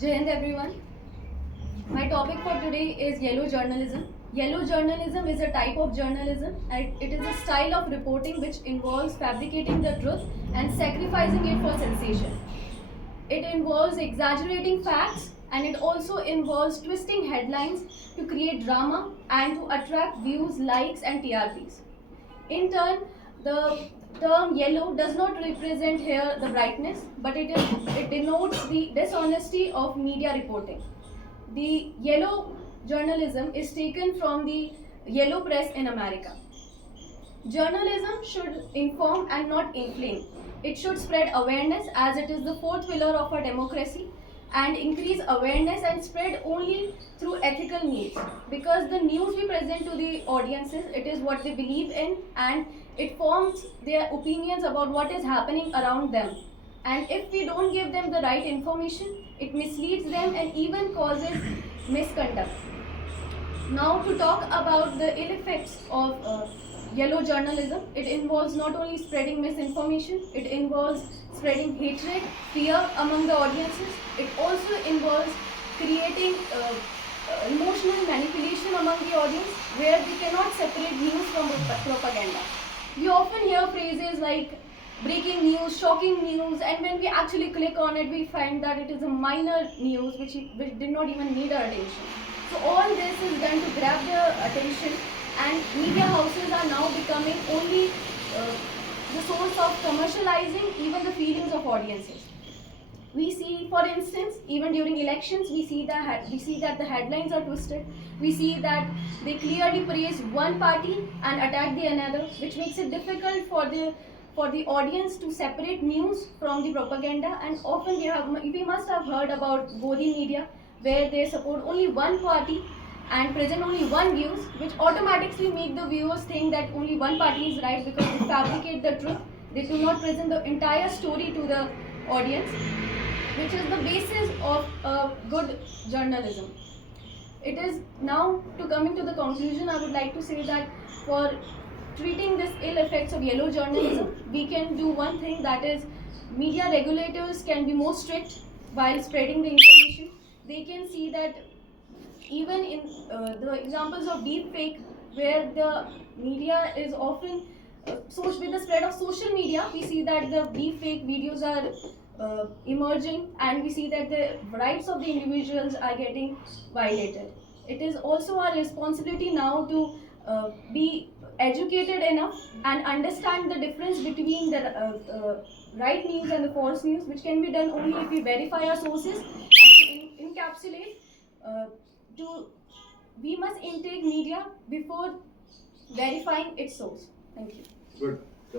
Jai Hind everyone. My topic for today is yellow journalism. Yellow journalism is a type of journalism and it is a style of reporting which involves fabricating the truth and sacrificing it for sensation. It involves exaggerating facts and it also involves twisting headlines to create drama and to attract views, likes, and TRPs. In turn, the term yellow does not represent here the brightness, but it denotes the dishonesty of media reporting. The yellow journalism is taken from the yellow press in America. Journalism should inform and not inflame. It should spread awareness as it is the fourth pillar of our democracy and increase awareness and spread only through ethical means, because the news we present to the audiences, it is what they believe in and it forms their opinions about what is happening around them. And if we don't give them the right information, it misleads them and even causes misconduct. Now, to talk about the ill effects of yellow journalism, it involves not only spreading misinformation, it involves spreading hatred, fear among the audiences. It also involves creating emotional manipulation among the audience where they cannot separate news from propaganda. We often hear phrases like breaking news, shocking news, and when we actually click on it, we find that it is a minor news which did not even need our attention. So all this is done to grab their attention, and media houses are now becoming only the source of commercializing even the feelings of audiences. We see, for instance, even during elections, we see that the headlines are twisted. We see that they clearly praise one party and attack the another, which makes it difficult for the audience to separate news from the propaganda. And often we must have heard about Godi media, where they support only one party and present only one views, which automatically make the viewers think that only one party is right because they fabricate the truth. They do not present the entire story to the audience, which is the basis of good journalism. It is now, to coming to the conclusion, I would like to say that for treating this ill effects of yellow journalism, we can do one thing, that is media regulators can be more strict while spreading the information. They can see that even in the examples of deep fake, where the media is often with the spread of social media, we see that the deep fake videos are emerging, and we see that the rights of the individuals are getting violated. It is also our responsibility now to be educated enough and understand the difference between the right news and the false news, which can be done only if we verify our sources and to encapsulate. Uh, to We must intake media before verifying its source. Thank you. Good.